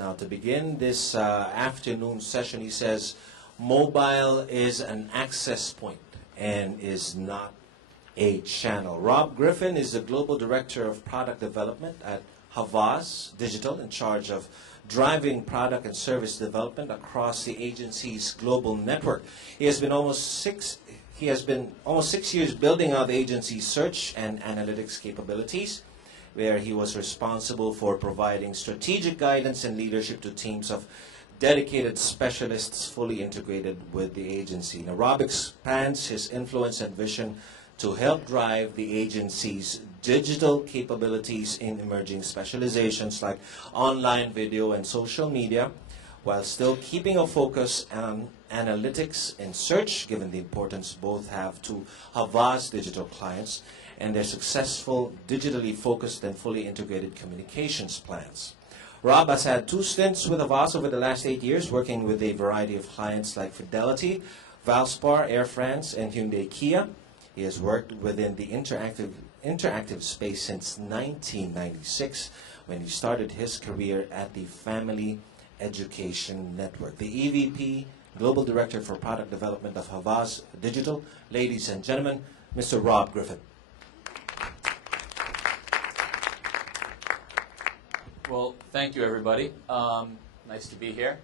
Now, to begin this afternoon session, he says, mobile is an access point and is not a channel. Rob Griffin is the Global Director of Product Development at Havas Digital, in charge of driving product and service development across the agency's global network. He has been almost 6 years building out the agency's search and analytics capabilities, where he was responsible for providing strategic guidance and leadership to teams of dedicated specialists fully integrated with the agency. Now, Rob expands his influence and vision to help drive the agency's digital capabilities in emerging specializations like online video and social media, while still keeping a focus on analytics and search, given the importance both have to Havas digital clients and their successful digitally focused and fully integrated communications plans. Rob has had 2 stints with Havas over the last 8 years, working with a variety of clients like Fidelity, Valspar, Air France, and Hyundai Kia. He has worked within the interactive space since 1996, when he started his career at the Family Education Network. The EVP, Global Director for Product Development of Havas Digital, ladies and gentlemen, Mr. Rob Griffin. Well, thank you, everybody. Nice to be here.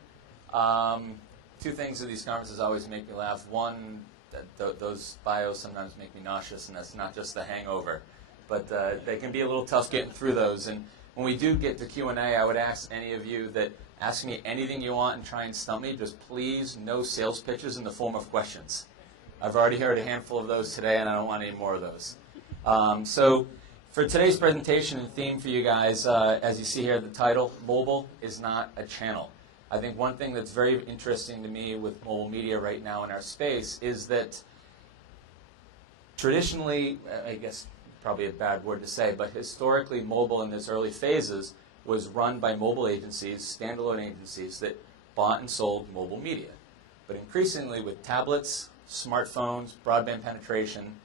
2 things at these conferences always make me laugh. One, those bios sometimes make me nauseous, and that's not just the hangover, but they can be a little tough getting through those. And when we do get to Q&A, I would ask any of you that ask me anything you want and try and stump me, just please no sales pitches in the form of questions. I've already heard a handful of those today, and I don't want any more of those. So for today's presentation and theme for you guys, as you see here, the title, Mobile is Not a Channel. I think one thing that's very interesting to me with mobile media right now in our space is that traditionally, I guess probably a bad word to say, but historically mobile in its early phases was run by mobile agencies, standalone agencies that bought and sold mobile media. But increasingly with tablets, smartphones, broadband penetration,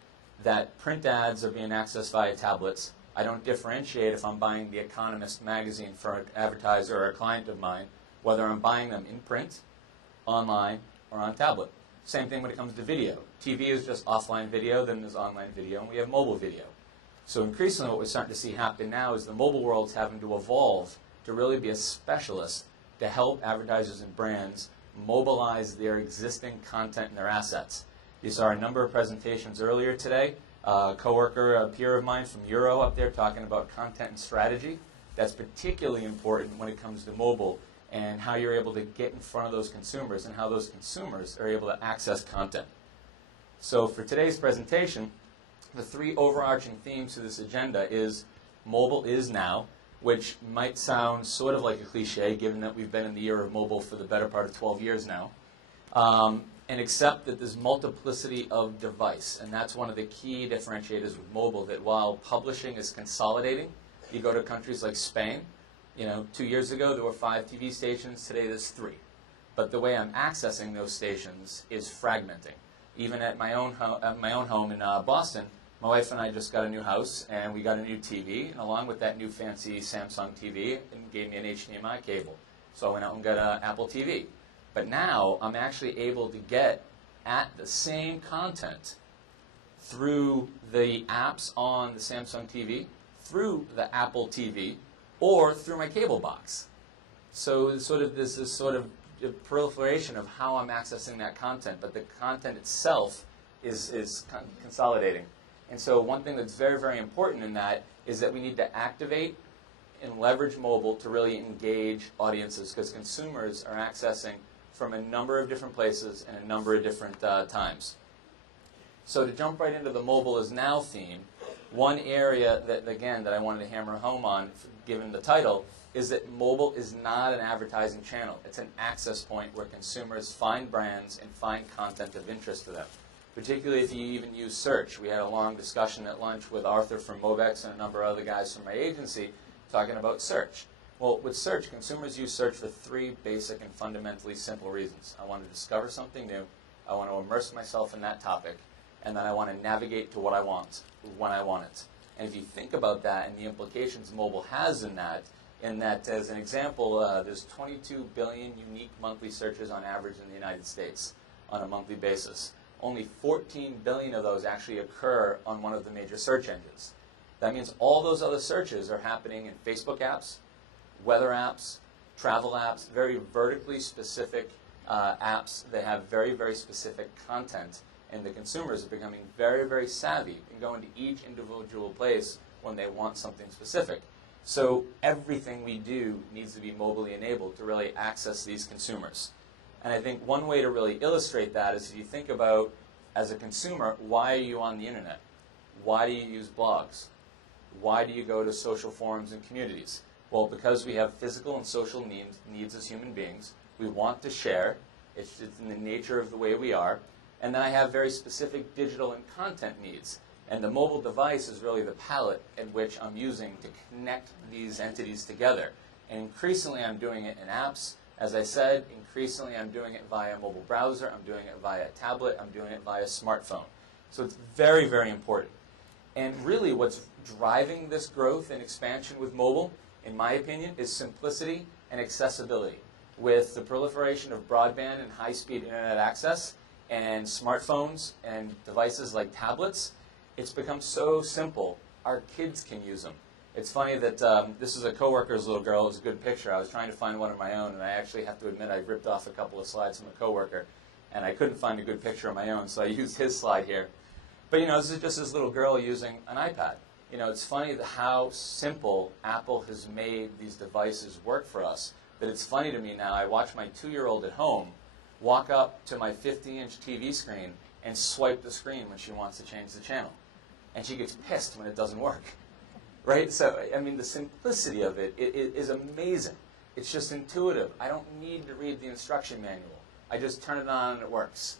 that print ads are being accessed via tablets. I don't differentiate if I'm buying The Economist magazine for an advertiser or a client of mine, whether I'm buying them in print, online, or on tablet. Same thing when it comes to video. TV is just offline video, then there's online video, and we have mobile video. So increasingly what we're starting to see happen now is the mobile world's having to evolve to really be a specialist to help advertisers and brands mobilize their existing content and their assets. You saw a number of presentations earlier today. A coworker, a peer of mine from Euro up there talking about content and strategy. That's particularly important when it comes to mobile and how you're able to get in front of those consumers and how those consumers are able to access content. So for today's presentation, the 3 overarching themes to this agenda is mobile is now, which might sound sort of like a cliche given that we've been in the era of mobile for the better part of 12 years now. And accept that there's multiplicity of device, and that's one of the key differentiators with mobile, that while publishing is consolidating, you go to countries like Spain, 2 years ago there were 5 TV stations, today there's 3. But the way I'm accessing those stations is fragmenting. Even at my own home in Boston, my wife and I just got a new house, and we got a new TV, and along with that new fancy Samsung TV, it gave me an HDMI cable. So I went out and got an Apple TV. But now I'm actually able to get at the same content through the apps on the Samsung TV, through the Apple TV, or through my cable box. So there's this sort of proliferation of how I'm accessing that content, but the content itself is consolidating. And so one thing that's very, very important in that is that we need to activate and leverage mobile to really engage audiences, because consumers are accessing from a number of different places and a number of different times. So to jump right into the mobile is now theme, one area that, again, that I wanted to hammer home on, given the title, is that mobile is not an advertising channel. It's an access point where consumers find brands and find content of interest to them, particularly if you even use search. We had a long discussion at lunch with Arthur from Movex and a number of other guys from my agency talking about search. Well, with search, consumers use search for 3 basic and fundamentally simple reasons. I want to discover something new, I want to immerse myself in that topic, and then I want to navigate to what I want, when I want it. And if you think about that and the implications mobile has in that, in that, as an example, there's 22 billion unique monthly searches on average in the United States on a monthly basis. Only 14 billion of those actually occur on one of the major search engines. That means all those other searches are happening in Facebook apps, weather apps, travel apps, very vertically specific apps that have very, very specific content. And the consumers are becoming very, very savvy and go into each individual place when they want something specific. So everything we do needs to be mobilely enabled to really access these consumers. And I think one way to really illustrate that is if you think about, as a consumer, why are you on the internet? Why do you use blogs? Why do you go to social forums and communities? Well, because we have physical and social needs as human beings. We want to share. It's in the nature of the way we are. And then I have very specific digital and content needs. And the mobile device is really the palette in which I'm using to connect these entities together. And increasingly I'm doing it in apps. As I said, increasingly I'm doing it via mobile browser, I'm doing it via tablet, I'm doing it via smartphone. So it's very, very important. And really what's driving this growth and expansion with mobile, in my opinion, is simplicity and accessibility. With the proliferation of broadband and high-speed internet access and smartphones and devices like tablets, it's become so simple, our kids can use them. It's funny that this is a coworker's little girl. It was a good picture. I was trying to find one of my own, and I actually have to admit I ripped off a couple of slides from a coworker, and I couldn't find a good picture of my own, so I used his slide here. But this is just this little girl using an iPad. It's funny how simple Apple has made these devices work for us, that it's funny to me now. I watch my 2-year-old at home walk up to my 50-inch TV screen and swipe the screen when she wants to change the channel. And she gets pissed when it doesn't work. Right? So, the simplicity of it is amazing. It's just intuitive. I don't need to read the instruction manual. I just turn it on and it works.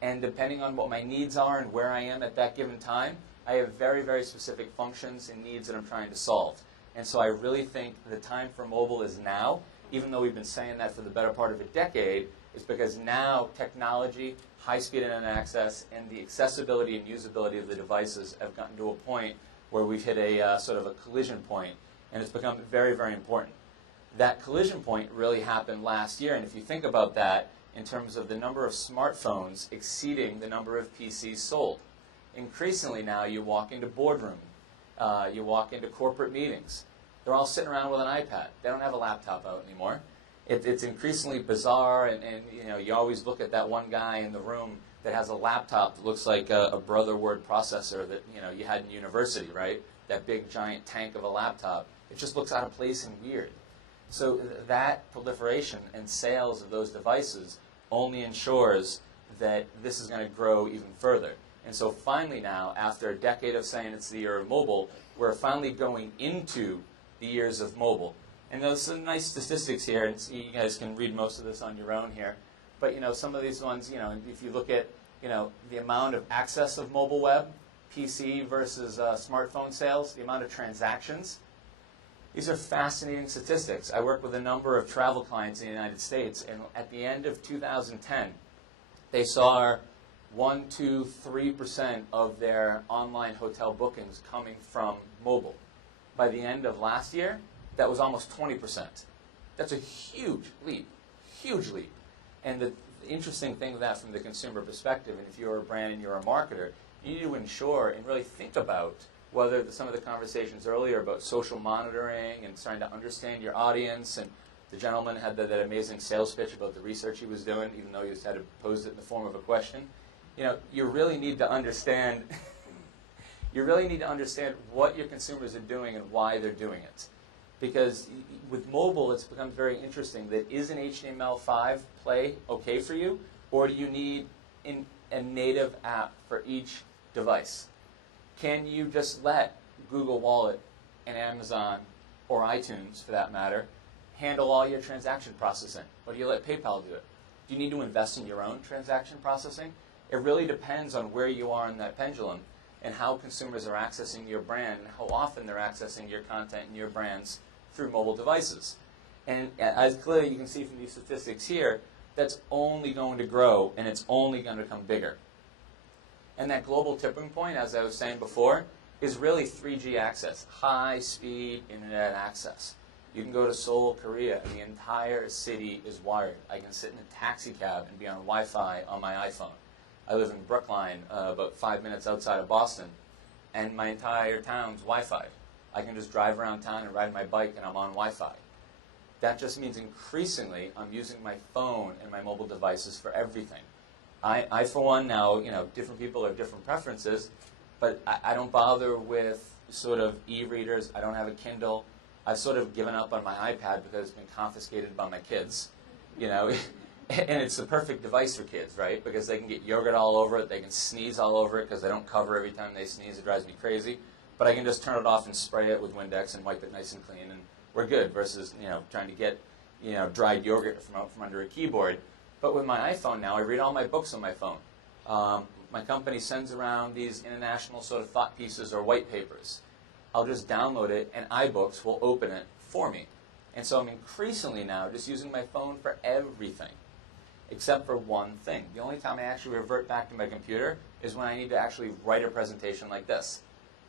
And depending on what my needs are and where I am at that given time, I have very, very specific functions and needs that I'm trying to solve. And so I really think the time for mobile is now, even though we've been saying that for the better part of a decade, is because now technology, high-speed internet access, and the accessibility and usability of the devices have gotten to a point where we've hit a sort of a collision point, and it's become very, very important. That collision point really happened last year, and if you think about that in terms of the number of smartphones exceeding the number of PCs sold, increasingly now you walk into boardroom, you walk into corporate meetings, they're all sitting around with an iPad. They don't have a laptop out anymore. It's increasingly bizarre, and you always look at that one guy in the room that has a laptop that looks like a brother word processor that you had in university, right? That big giant tank of a laptop. It just looks out of place and weird. So that proliferation and sales of those devices only ensures that this is going to grow even further. And so finally now, after a decade of saying it's the year of mobile, we're finally going into the years of mobile. And there's some nice statistics here, and you guys can read most of this on your own here. But some of these ones, if you look at the amount of access of mobile web, PC versus smartphone sales, the amount of transactions, these are fascinating statistics. I work with a number of travel clients in the United States, and at the end of 2010, they saw 1, 2, 3% of their online hotel bookings coming from mobile. By the end of last year, that was almost 20%. That's a huge leap, huge leap. And the interesting thing with that from the consumer perspective, and if you're a brand and you're a marketer, you need to ensure and really think about whether some of the conversations earlier about social monitoring and trying to understand your audience, and the gentleman had that amazing sales pitch about the research he was doing, even though he had to pose it in the form of a question. You really need to understand you really need to understand what your consumers are doing and why they're doing it. Because with mobile, it's become very interesting that is an HTML5 play okay for you, or do you need a native app for each device? Can you just let Google Wallet and Amazon, or iTunes for that matter, handle all your transaction processing? Or do you let PayPal do it? Do you need to invest in your own transaction processing? It really depends on where you are in that pendulum and how consumers are accessing your brand and how often they're accessing your content and your brands through mobile devices. And as clearly you can see from these statistics here, that's only going to grow and it's only going to become bigger. And that global tipping point, as I was saying before, is really 3G access, high-speed internet access. You can go to Seoul, Korea, and the entire city is wired. I can sit in a taxi cab and be on Wi-Fi on my iPhone. I live in Brookline, about 5 minutes outside of Boston, and my entire town's Wi-Fi. I can just drive around town and ride my bike, and I'm on Wi-Fi. That just means increasingly I'm using my phone and my mobile devices for everything. I for one, now, different people have different preferences, but I don't bother with sort of e-readers. I don't have a Kindle. I've sort of given up on my iPad because it's been confiscated by my kids, and it's the perfect device for kids, right? Because they can get yogurt all over it, they can sneeze all over it because they don't cover every time they sneeze. It drives me crazy. But I can just turn it off and spray it with Windex and wipe it nice and clean, and we're good. Versus trying to get dried yogurt from under a keyboard. But with my iPhone now, I read all my books on my phone. My company sends around these international sort of thought pieces or white papers. I'll just download it, and iBooks will open it for me. And so I'm increasingly now just using my phone for everything, except for one thing. The only time I actually revert back to my computer is when I need to actually write a presentation like this,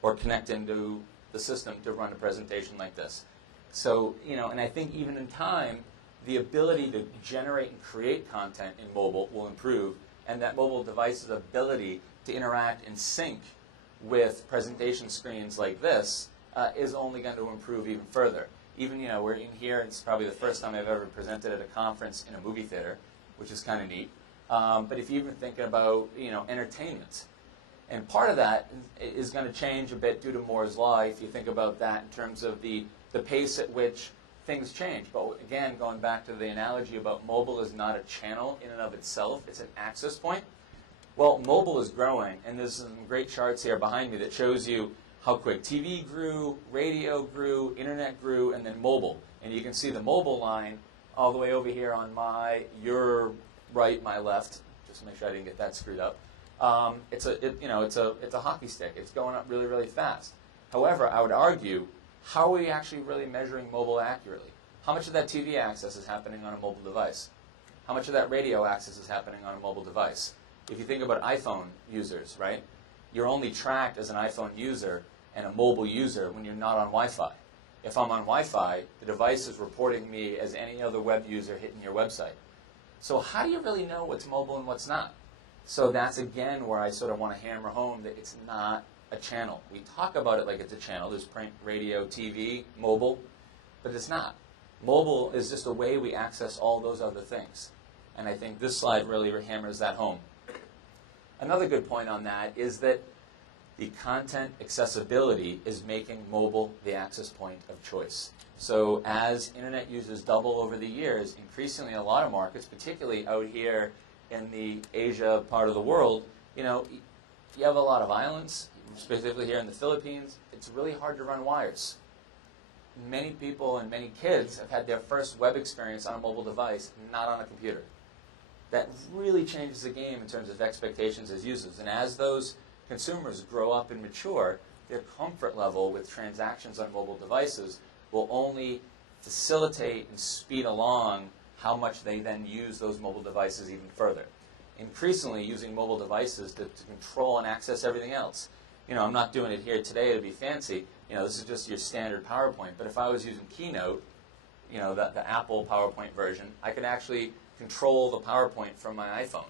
or connect into the system to run a presentation like this. So, and I think even in time, the ability to generate and create content in mobile will improve, and that mobile device's ability to interact and sync with presentation screens like this is only going to improve even further. Even, we're in here, it's probably the first time I've ever presented at a conference in a movie theater, which is kind of neat. But if you even think about, entertainment, and part of that is going to change a bit due to Moore's Law, if you think about that in terms of the pace at which things change. But again, going back to the analogy about mobile is not a channel in and of itself, it's an access point. Well, mobile is growing, and there's some great charts here behind me that shows you how quick TV grew, radio grew, internet grew, and then mobile. And you can see the mobile line all the way over here on your right, my left, just to make sure I didn't get that screwed up. It's a hockey stick. It's going up really, really fast. However, I would argue, how are we actually really measuring mobile accurately? How much of that TV access is happening on a mobile device? How much of that radio access is happening on a mobile device? If you think about iPhone users, right? You're only tracked as an iPhone user and a mobile user when you're not on Wi-Fi. If I'm on Wi-Fi, the device is reporting me as any other web user hitting your website. So how do you really know what's mobile and what's not? So that's, again, where I sort of want to hammer home that it's not a channel. We talk about it like it's a channel. There's print, radio, TV, mobile, but it's not. Mobile is just a way we access all those other things. And I think this slide really hammers that home. Another good point on that is that the content accessibility is making mobile the access point of choice. So as internet users double over the years, increasingly a lot of markets, particularly out here in the Asia part of the world, you have a lot of islands, specifically here in the Philippines. It's really hard to run wires. Many people and many kids have had their first web experience on a mobile device, not on a computer. That really changes the game in terms of expectations as users. And as those consumers grow up and mature, their comfort level with transactions on mobile devices will only facilitate and speed along how much they then use those mobile devices even further. Increasingly using mobile devices to control and access everything else. I'm not doing it here today to be fancy. This is just your standard PowerPoint. But if I was using Keynote, the Apple PowerPoint version, I could actually control the PowerPoint from my iPhone.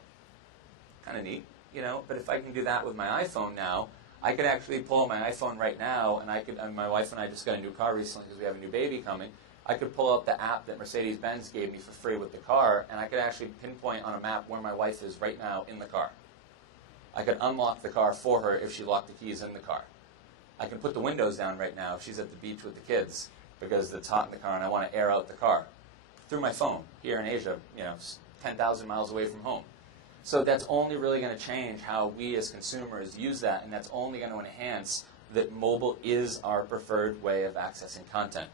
Kind of neat, But if I can do that with my iPhone now, I could actually pull out my iPhone right now, and my wife and I just got a new car recently because we have a new baby coming. I could pull out the app that Mercedes-Benz gave me for free with the car, and I could actually pinpoint on a map where my wife is right now in the car. I could unlock the car for her if she locked the keys in the car. I can put the windows down right now if she's at the beach with the kids because it's hot in the car and I want to air out the car. Through my phone here in Asia, 10,000 miles away from home. So that's only really going to change how we as consumers use that, and that's only going to enhance that mobile is our preferred way of accessing content.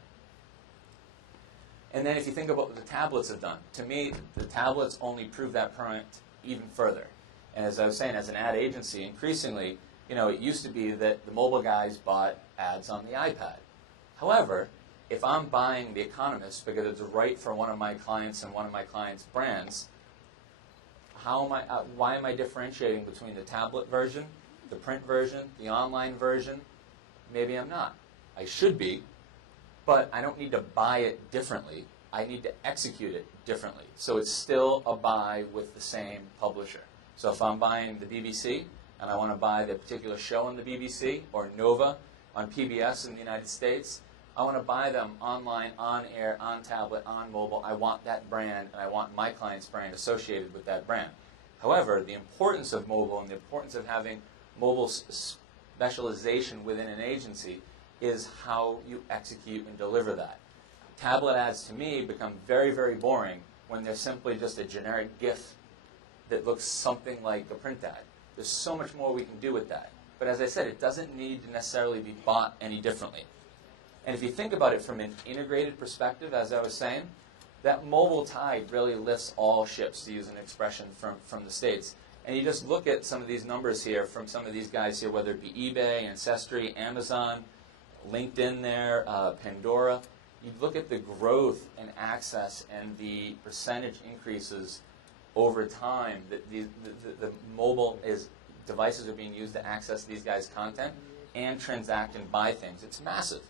And then if you think about what the tablets have done, to me, the tablets only prove that point even further. And as I was saying, as an ad agency, increasingly, it used to be that the mobile guys bought ads on the iPad. However, if I'm buying The Economist because it's right for one of my clients and one of my clients' brands, why am I differentiating between the tablet version, the print version, the online version? Maybe I'm not. I should be, but I don't need to buy it differently. I need to execute it differently. So it's still a buy with the same publisher. So if I'm buying the BBC and I want to buy the particular show on the BBC or Nova on PBS in the United States, I want to buy them online, on air, on tablet, on mobile. I want that brand, and I want my client's brand associated with that brand. However, the importance of mobile and the importance of having mobile specialization within an agency is how you execute and deliver that. Tablet ads, to me, become very, very boring when they're simply just a generic GIF that looks something like a print ad. There's so much more we can do with that. But as I said, it doesn't need to necessarily be bought any differently. And if you think about it from an integrated perspective, as I was saying, that mobile tide really lifts all ships, to use an expression from the States. And you just look at some of these numbers here from some of these guys here, whether it be eBay, Ancestry, Amazon, LinkedIn there, Pandora. You look at the growth and access and the percentage increases over time that the mobile devices are being used to access these guys' content and transact and buy things. It's massive.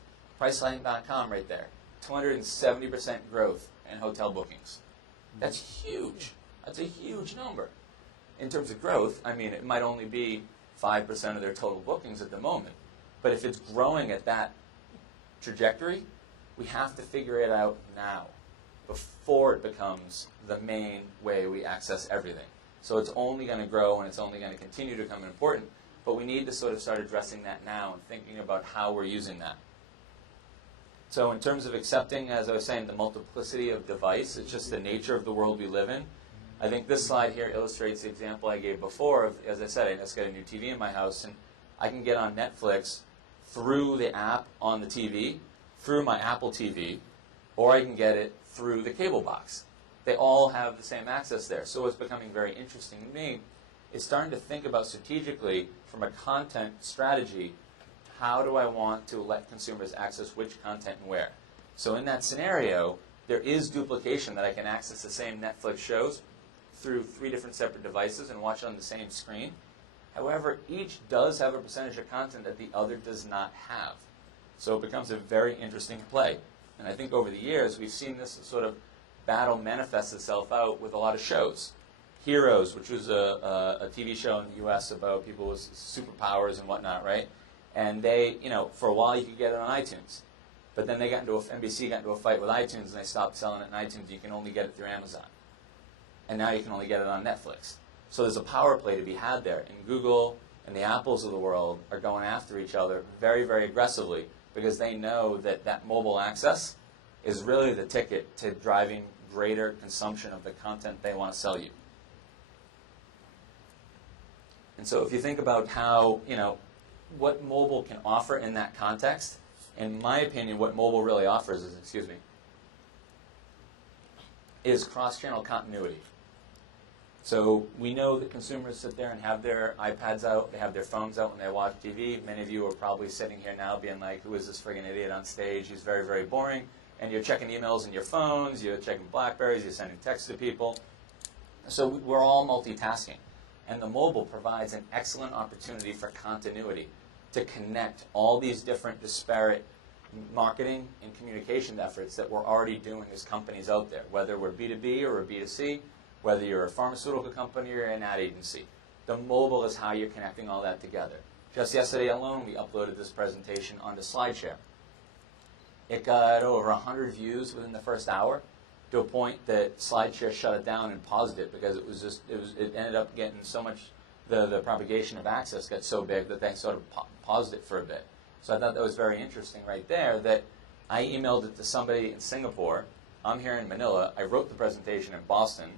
Priceline.com right there, 270% growth in hotel bookings. That's huge. That's a huge number. In terms of growth, I mean, it might only be 5% of their total bookings at the moment. But if it's growing at that trajectory, we have to figure it out now before it becomes the main way we access everything. So it's only going to grow and it's only going to continue to become important, but we need to sort of start addressing that now and thinking about how we're using that. So in terms of accepting, as I was saying, the multiplicity of device, it's just the nature of the world we live in. I think this slide here illustrates the example I gave before of, as I said, I just got a new TV in my house, and I can get on Netflix through the app on the TV, through my Apple TV, or I can get it through the cable box. They all have the same access there. So what's becoming very interesting to me is starting to think about strategically from a content strategy, how do I want to let consumers access which content and where? So in that scenario, there is duplication that I can access the same Netflix shows through 3 different separate devices and watch it on the same screen. However, each does have a percentage of content that the other does not have. So it becomes a very interesting play. And I think over the years, we've seen this sort of battle manifest itself out with a lot of shows. Heroes, which was a TV show in the U.S. about people with superpowers and whatnot, right? And they, for a while you could get it on iTunes. But then they NBC got into a fight with iTunes and they stopped selling it in iTunes. You can only get it through Amazon. And now you can only get it on Netflix. So there's a power play to be had there. And Google and the Apples of the world are going after each other very, very aggressively because they know that that mobile access is really the ticket to driving greater consumption of the content they want to sell you. And so if you think about how, what mobile can offer in that context, in my opinion, what mobile really offers is cross-channel continuity. So we know that consumers sit there and have their iPads out, they have their phones out when they watch TV. Many of you are probably sitting here now being like, who is this friggin' idiot on stage? He's very, very boring. And you're checking emails in your phones, you're checking BlackBerries, you're sending texts to people. So we're all multitasking. And the mobile provides an excellent opportunity for continuity to connect all these different disparate marketing and communication efforts that we're already doing as companies out there, whether we're B2B or a B2C, whether you're a pharmaceutical company or an ad agency. The mobile is how you're connecting all that together. Just yesterday alone, we uploaded this presentation onto SlideShare. It got over 100 views within the first hour, to a point that SlideShare shut it down and paused it because it ended up getting so much, the propagation of access got so big that they sort of paused it for a bit. So I thought that was very interesting right there, that I emailed it to somebody in Singapore. I'm here in Manila. I wrote the presentation in Boston,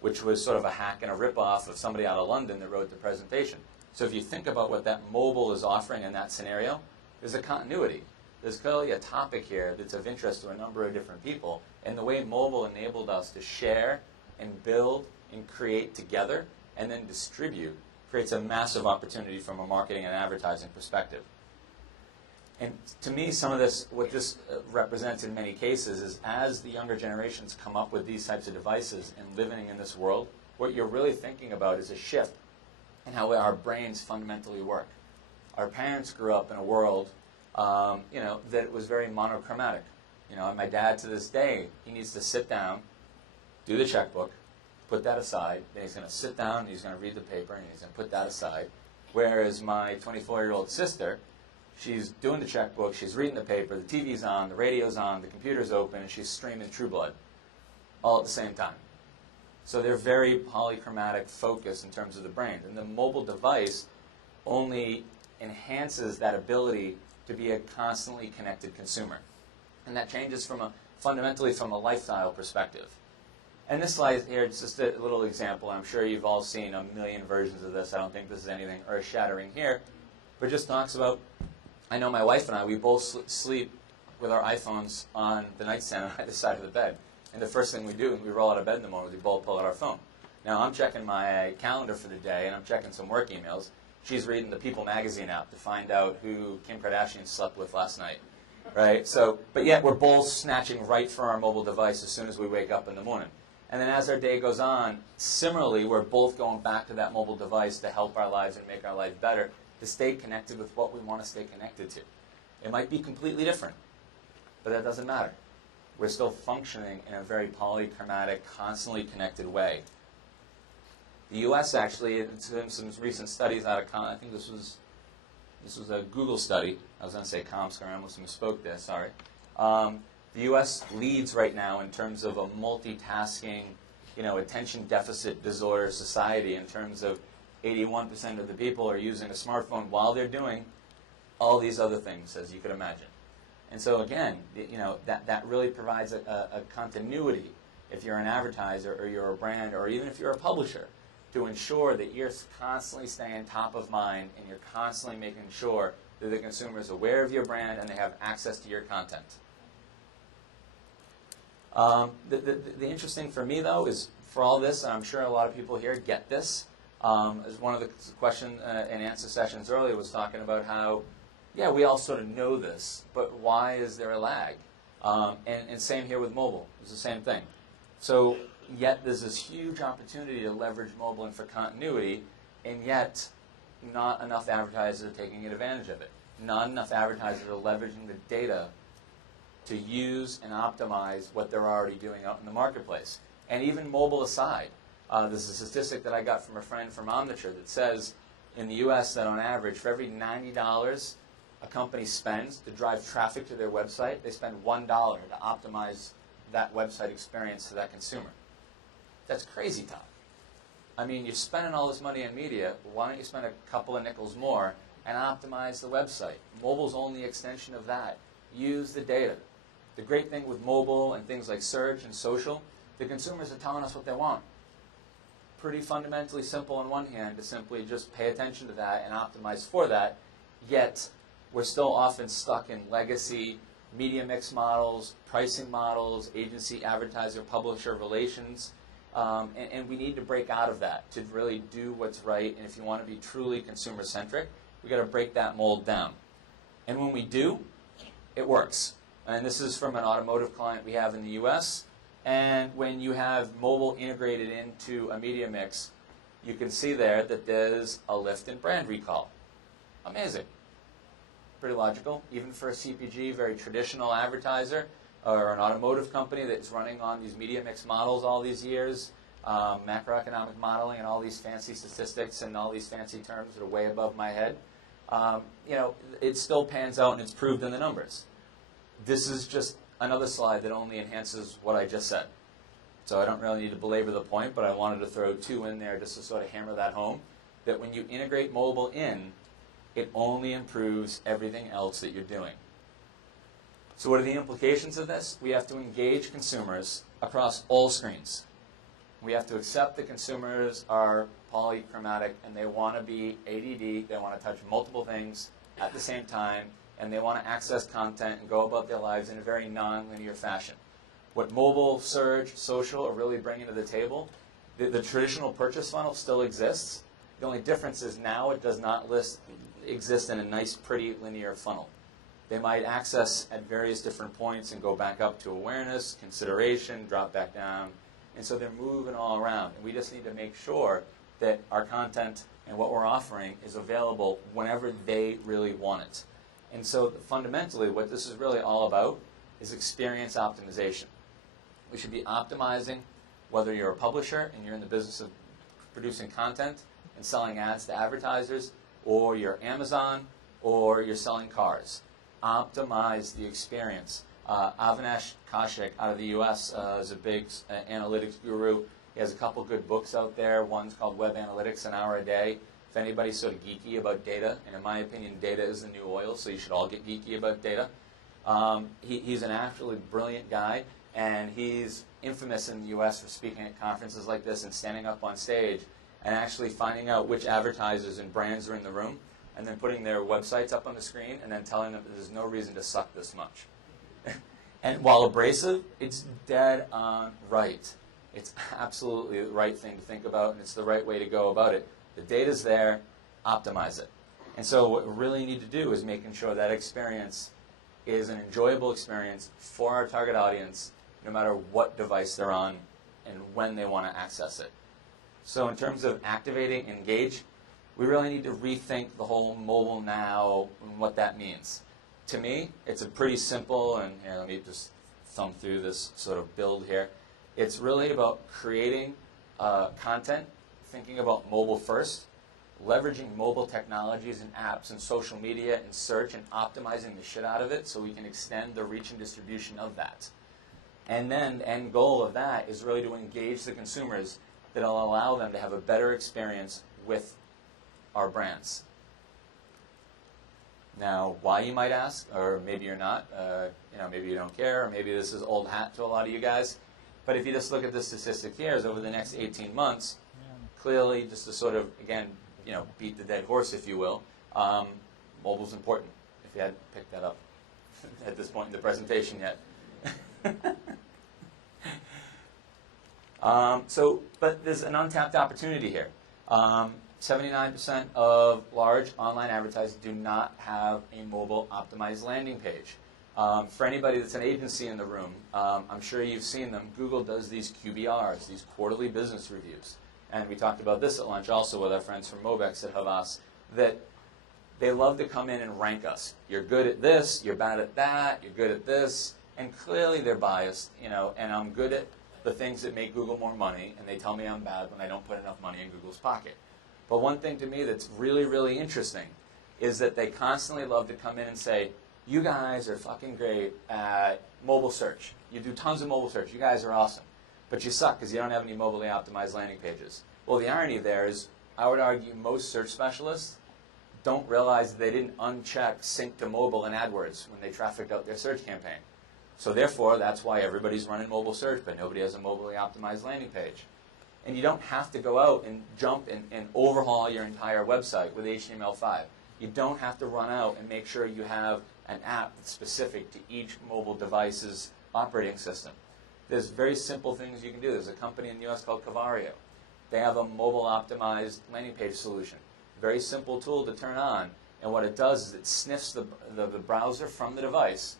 which was sort of a hack and a ripoff of somebody out of London that wrote the presentation. So if you think about what that mobile is offering in that scenario, there's a continuity. There's clearly a topic here that's of interest to a number of different people, and the way mobile enabled us to share and build and create together and then distribute creates a massive opportunity from a marketing and advertising perspective. And to me, some of this, what this represents in many cases is as the younger generations come up with these types of devices and living in this world, what you're really thinking about is a shift in how our brains fundamentally work. Our parents grew up in a world that was very monochromatic. You know, and my dad to this day, he needs to sit down, do the checkbook, put that aside, then he's going to sit down and he's going to read the paper and he's going to put that aside. Whereas my 24-year-old sister, she's doing the checkbook, she's reading the paper, the TV's on, the radio's on, the computer's open, and she's streaming True Blood all at the same time. So they're very polychromatic focused in terms of the brain. And the mobile device only enhances that ability to be a constantly connected consumer. And that changes fundamentally from a lifestyle perspective. And this slide here is just a little example. I'm sure you've all seen a million versions of this. I don't think this is anything earth-shattering here. But it just talks about, I know my wife and I, we both sleep with our iPhones on the nightstand on either side of the bed. And the first thing we do when we roll out of bed in the morning is we both pull out our phone. Now, I'm checking my calendar for the day, and I'm checking some work emails. She's reading the People magazine app to find out who Kim Kardashian slept with last night. Right? So, but yet we're both snatching right for our mobile device as soon as we wake up in the morning. And then as our day goes on, similarly, we're both going back to that mobile device to help our lives and make our life better, to stay connected with what we want to stay connected to. It might be completely different, but that doesn't matter. We're still functioning in a very polychromatic, constantly connected way. The U.S. actually, in some recent studies out of, I think this was a Google study. I was going to say Comscore, I almost misspoke there, sorry. The U.S. leads right now in terms of a multitasking, attention deficit disorder society in terms of 81% of the people are using a smartphone while they're doing all these other things, as you could imagine. And so again, that really provides a continuity if you're an advertiser or you're a brand or even if you're a publisher to ensure that you're constantly staying top of mind and you're constantly making sure that the consumer is aware of your brand and they have access to your content. The interesting for me, though, is for all this, and I'm sure a lot of people here get this, as one of the question and answer sessions earlier was talking about how, yeah, we all sort of know this, but why is there a lag? And same here with mobile. It's the same thing. So yet there's this huge opportunity to leverage mobile and for continuity, and yet not enough advertisers are taking advantage of it. Not enough advertisers are leveraging the data to use and optimize what they're already doing out in the marketplace. And even mobile aside, there's a statistic that I got from a friend from Omniture that says in the U.S. that on average, for every $90 a company spends to drive traffic to their website, they spend $1 to optimize that website experience to that consumer. That's crazy talk. I mean, you're spending all this money on media, why don't you spend a couple of nickels more and optimize the website? Mobile's only extension of that. Use the data. The great thing with mobile and things like search and social, the consumers are telling us what they want. Pretty fundamentally simple on one hand to simply just pay attention to that and optimize for that, yet we're still often stuck in legacy media mix models, pricing models, agency, advertiser, publisher relations, and we need to break out of that to really do what's right. And if you want to be truly consumer-centric, we've got to break that mold down. And when we do, it works. And this is from an automotive client we have in the U.S. And when you have mobile integrated into a media mix, you can see there that there's a lift in brand recall. Amazing. Pretty logical. Even for a CPG, very traditional advertiser, or an automotive company that's running on these media mix models all these years, macroeconomic modeling and all these fancy statistics and all these fancy terms that are way above my head, it still pans out and it's proved in the numbers. This is just another slide that only enhances what I just said. So I don't really need to belabor the point, but I wanted to throw two in there just to sort of hammer that home, that when you integrate mobile in, it only improves everything else that you're doing. So what are the implications of this? We have to engage consumers across all screens. We have to accept that consumers are polychromatic and they want to be ADD, they want to touch multiple things at the same time, and they want to access content and go about their lives in a very non-linear fashion. What mobile, search, social are really bringing to the table, the traditional purchase funnel still exists. The only difference is now it does not exist in a nice, pretty linear funnel. They might access at various different points and go back up to awareness, consideration, drop back down. And so they're moving all around. And we just need to make sure that our content and what we're offering is available whenever they really want it. And so fundamentally, what this is really all about is experience optimization. We should be optimizing whether you're a publisher and you're in the business of producing content and selling ads to advertisers, or you're Amazon, or you're selling cars. Optimize the experience. Avinash Kaushik out of the US is a big analytics guru. He has a couple good books out there. One's called Web Analytics, An Hour a Day. If anybody's sort of geeky about data, and in my opinion, data is the new oil, so you should all get geeky about data. He's an absolutely brilliant guy, and he's infamous in the US for speaking at conferences like this and standing up on stage and actually finding out which advertisers and brands are in the room, and then putting their websites up on the screen and then telling them that there's no reason to suck this much. And while abrasive, it's dead on right. It's absolutely the right thing to think about, and it's the right way to go about it. The data's there, optimize it. And so what we really need to do is making sure that experience is an enjoyable experience for our target audience, no matter what device they're on and when they want to access it. So in terms of activating, engage, we really need to rethink the whole mobile now and what that means. To me, it's a pretty simple, and here, let me just thumb through this sort of build here. It's really about creating content, thinking about mobile first, leveraging mobile technologies and apps and social media and search and optimizing the shit out of it so we can extend the reach and distribution of that. And then the end goal of that is really to engage the consumers that will allow them to have a better experience with our brands. Now, why, you might ask, or maybe you're not, maybe you don't care, or maybe this is old hat to a lot of you guys. But if you just look at the statistic here, is over the next 18 months, clearly, just to sort of, again, beat the dead horse, if you will, mobile's important, if you hadn't picked that up at this point in the presentation yet. But there's an untapped opportunity here. 79% of large online advertisers do not have a mobile optimized landing page. For anybody that's an agency in the room, I'm sure you've seen them. Google does these QBRs, these quarterly business reviews. And we talked about this at lunch also with our friends from Mobex at Havas, that they love to come in and rank us. You're good at this, you're bad at that, you're good at this. And clearly they're biased, and I'm good at the things that make Google more money, and they tell me I'm bad when I don't put enough money in Google's pocket. But one thing to me that's really, really interesting is that they constantly love to come in and say, you guys are fucking great at mobile search. You do tons of mobile search. You guys are awesome. But you suck because you don't have any mobilely optimized landing pages. Well, the irony there is, I would argue most search specialists don't realize they didn't uncheck sync to mobile in AdWords when they trafficked out their search campaign. So therefore, that's why everybody's running mobile search, but nobody has a mobilely optimized landing page. And you don't have to go out and jump and overhaul your entire website with HTML5. You don't have to run out and make sure you have an app that's specific to each mobile device's operating system. There's very simple things you can do. There's a company in the US called Cavario. They have a mobile optimized landing page solution. Very simple tool to turn on. And what it does is it sniffs the browser from the device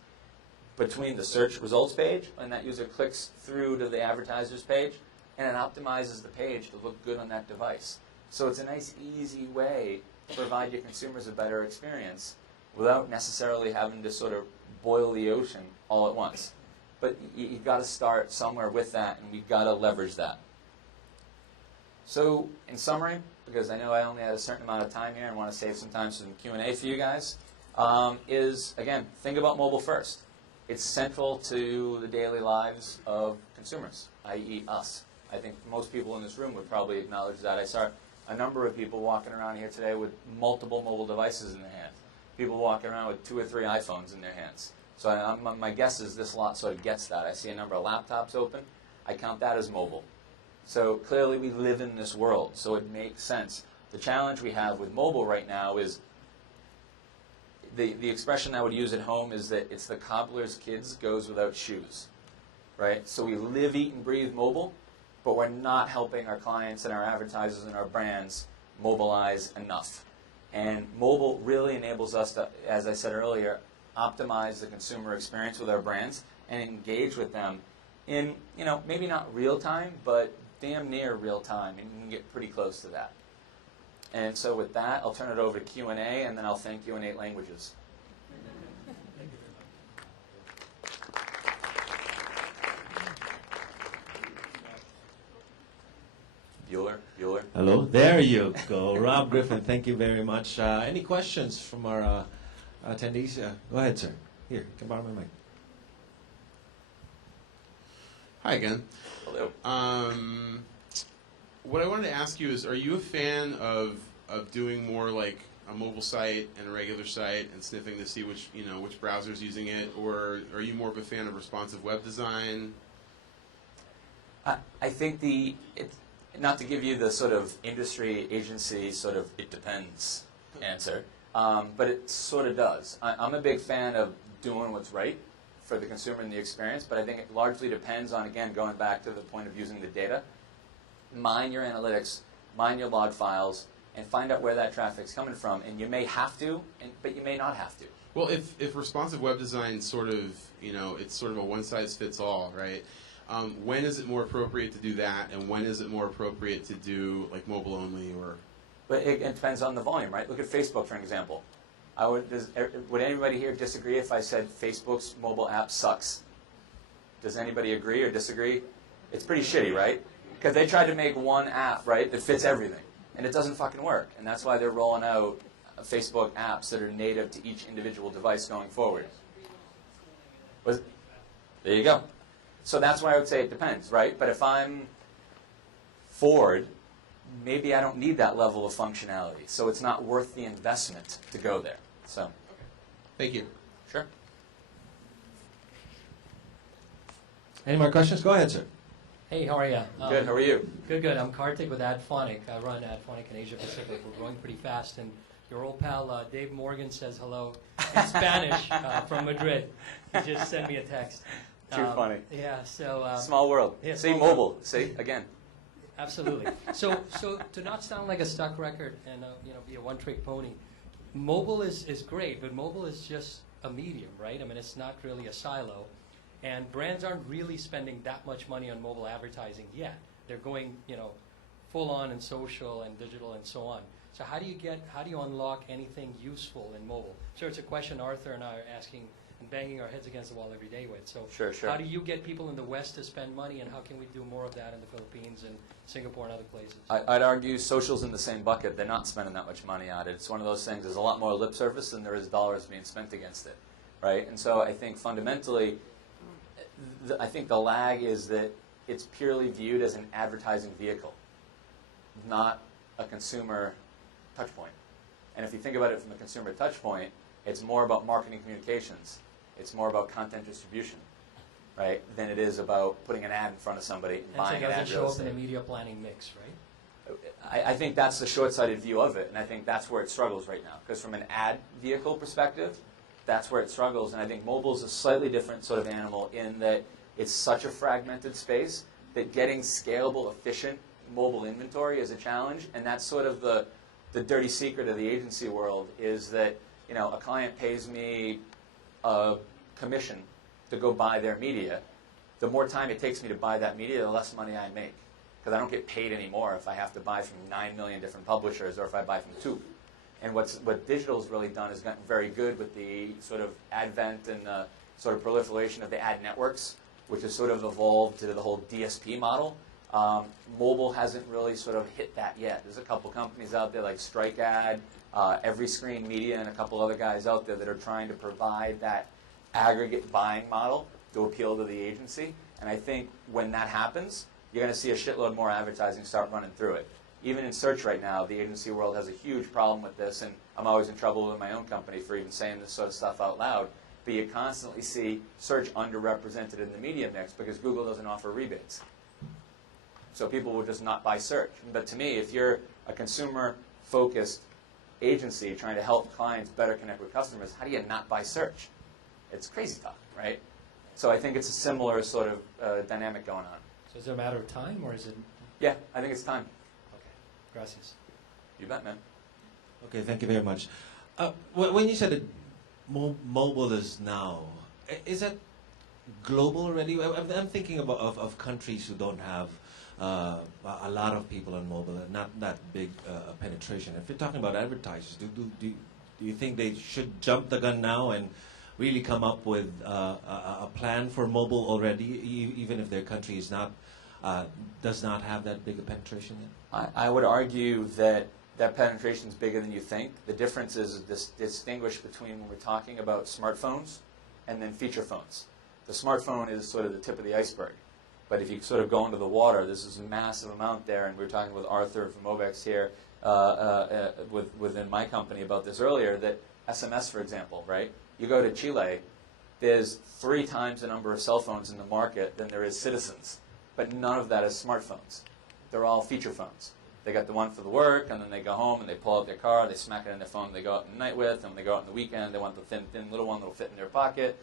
between the search results page, and that user clicks through to the advertiser's page, and it optimizes the page to look good on that device. So it's a nice, easy way to provide your consumers a better experience without necessarily having to sort of boil the ocean all at once. But you've got to start somewhere with that, and we've got to leverage that. So in summary, because I know I only had a certain amount of time here and want to save some time for some Q&A for you guys, is, again, think about mobile first. It's central to the daily lives of consumers, i.e. us. I think most people in this room would probably acknowledge that. I saw a number of people walking around here today with multiple mobile devices in their hand. People walking around with 2 or 3 iPhones in their hands. So my guess is this lot sort of gets that. I see a number of laptops open. I count that as mobile. So clearly we live in this world, so it makes sense. The challenge we have with mobile right now is the expression I would use at home is that it's the cobbler's kids goes without shoes, right? So we live, eat, and breathe mobile, but we're not helping our clients and our advertisers and our brands mobilize enough. And mobile really enables us to, as I said earlier, optimize the consumer experience with our brands and engage with them in, maybe not real time, but damn near real time, and you can get pretty close to that. And so with that, I'll turn it over to Q&A, and then I'll thank you in 8 languages. Bueller. Hello. There you go. Rob Griffin, thank you very much. Any questions from our attendees? Go ahead, sir. Here, you can borrow my mic. Hi again. Hello. What I wanted to ask you is, are you a fan of doing more like a mobile site and a regular site and sniffing to see which browser's using it, or are you more of a fan of responsive web design? I think not to give you the sort of industry agency sort of it depends answer, but it sort of does. I'm a big fan of doing what's right for the consumer and the experience, but I think it largely depends on, again, going back to the point of using the data. Mine your analytics, mine your log files, and find out where that traffic's coming from. And you may have to, but you may not have to. Well, if responsive web design sort of, it's sort of a one-size-fits-all, right? When is it more appropriate to do that, and when is it more appropriate to do like mobile only or? But it depends on the volume, right? Look at Facebook, for an example. Would anybody here disagree if I said Facebook's mobile app sucks? Does anybody agree or disagree? It's pretty shitty, right? Because they tried to make one app, right, that fits everything. And it doesn't fucking work. And that's why they're rolling out Facebook apps that are native to each individual device going forward. There you go. So that's why I would say it depends, right? But if I'm Ford, maybe I don't need that level of functionality. So it's not worth the investment to go there. So, Thank you. Sure. Any more questions? Go ahead, sir. Hey, how are you? Good, how are you? Good, good. I'm Karthik with AdPhonic. I run AdPhonic in Asia Pacific. We're growing pretty fast, and your old pal Dave Morgan says hello in Spanish from Madrid. He just sent me a text. Too funny. Yeah, so... Small world. Yeah, See, small mobile. world. See, again. Absolutely. So to not sound like a stuck record and be a one-trick pony, mobile is great, but mobile is just a medium, right? I mean, it's not really a silo. And brands aren't really spending that much money on mobile advertising yet. They're going, full on in social and digital and so on. So how do you unlock anything useful in mobile? Sure, it's a question Arthur and I are asking and banging our heads against the wall every day with. So Sure. how do you get people in the West to spend money, and how can we do more of that in the Philippines and Singapore and other places? I'd argue social's in the same bucket. They're not spending that much money on it. It's one of those things, there's a lot more lip service than there is dollars being spent against it, right? And so I think fundamentally, I think the lag is that it's purely viewed as an advertising vehicle, not a consumer touch point. And if you think about it from a consumer touch point, it's more about marketing communications. It's more about content distribution, right, than it is about putting an ad in front of somebody and buying an ad. And so it doesn't show up in a media planning mix, right? I think that's the short-sighted view of it, and I think that's where it struggles right now. Because from an ad vehicle perspective, that's where it struggles. And I think mobile is a slightly different sort of animal in that it's such a fragmented space that getting scalable, efficient mobile inventory is a challenge. And that's sort of the dirty secret of the agency world is that a client pays me a commission to go buy their media. The more time it takes me to buy that media, the less money I make. Because I don't get paid anymore if I have to buy from 9 million different publishers or if I buy from 2. And what digital's really done is gotten very good with the sort of advent and the sort of proliferation of the ad networks, which has sort of evolved to the whole DSP model. Mobile hasn't really sort of hit that yet. There's a couple companies out there like Strike Ad, Every Screen Media, and a couple other guys out there that are trying to provide that aggregate buying model to appeal to the agency. And I think when that happens, you're going to see a shitload more advertising start running through it. Even in search right now, the agency world has a huge problem with this, and I'm always in trouble with my own company for even saying this sort of stuff out loud. But you constantly see search underrepresented in the media mix because Google doesn't offer rebates. So people will just not buy search. But to me, if you're a consumer-focused agency trying to help clients better connect with customers, how do you not buy search? It's crazy talk, right? So I think it's a similar sort of dynamic going on. So is it a matter of time, or is it... Yeah, I think it's time. Okay, gracias. You bet, man. Okay, thank you very much. When you said that mobile is now, is that global already? I'm thinking of countries who don't have a lot of people on mobile, and not that big penetration. If you're talking about advertisers, do you think they should jump the gun now and really come up with a plan for mobile already, even if their country is not does not have that big a penetration yet? I would argue that that penetration is bigger than you think. The difference is distinguished between when we're talking about smartphones and then feature phones. The smartphone is sort of the tip of the iceberg. But if you sort of go into the water, this is a massive amount there. And we were talking with Arthur from Mobex here within my company about this earlier, that SMS, for example, right? You go to Chile, there's 3 times the number of cell phones in the market than there is citizens. But none of that is smartphones. They're all feature phones. They got the one for the work, and then they go home and they pull out their car, they smack it in their phone, they go out at night with, and when they go out on the weekend, they want the thin little one that'll fit in their pocket.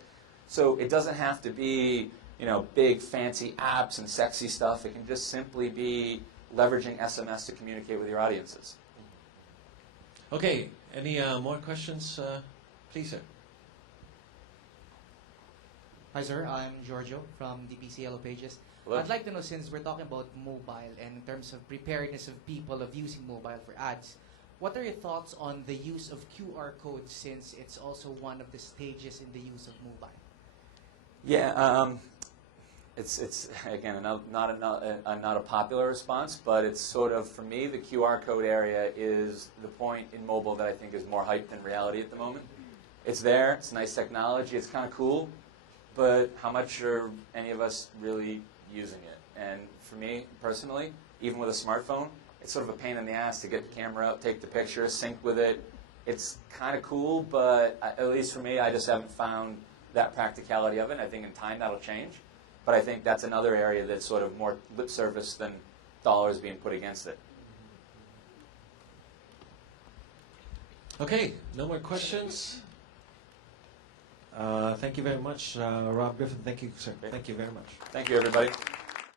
So it doesn't have to be, you know, big fancy apps and sexy stuff. It can just simply be leveraging SMS to communicate with your audiences. Okay, any more questions? Please, sir. Hi, sir. I'm Giorgio from DPC Yellow Pages. Hello. I'd like to know, since we're talking about mobile and in terms of preparedness of people of using mobile for ads, what are your thoughts on the use of QR codes, since it's also one of the stages in the use of mobile? Yeah, it's again not a popular response, but it's sort of, for me, the QR code area is the point in mobile that I think is more hype than reality at the moment. It's there, it's nice technology, it's kind of cool, but how much are any of us really using it? And for me personally, even with a smartphone, it's sort of a pain in the ass to get the camera out, take the picture, sync with it. It's kind of cool, but at least for me, I just haven't found that practicality of it. I think in time that'll change, but I think that's another area that's sort of more lip service than dollars being put against it. Okay, no more questions. Thank you very much, Rob Griffin. Thank you, sir. Great. Thank you very much. Thank you, everybody.